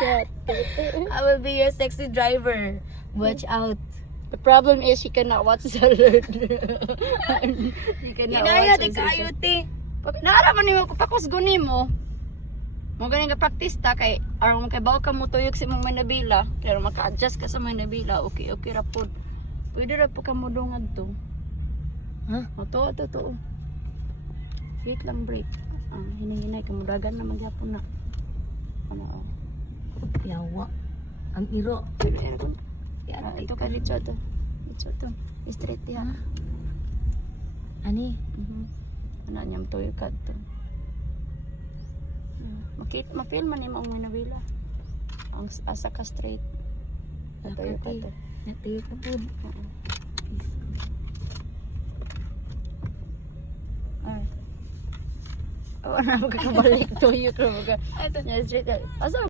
I will be your sexy driver. Watch out. The problem is she cannot watch the alert. She cannot Inaya, watch di kayo, te. Naaraman ni mo, pakusgo ni mo. Mo ganing ka practice ta kay aron kay bawa ka mo tuyok sa imong Manabila, kaya maka-adjust ka sa Manabila. Okay ra pod. Pwede ra po ka mo dungad to. Ha? O to. Wait lang break. Hinay-hinay ka mo dagan na magyapon na. Ano. Yawa. Ang iro. Ito ka dito to. Straight ya. Ani? Ano niyang tuyok ka to. Mapil man yung mga Manabila. Ang asa ka straight. Natuyo ka to. Natuyo ka po. Ay. Awa na, magkakabalik tuyo ka. Straight. Asa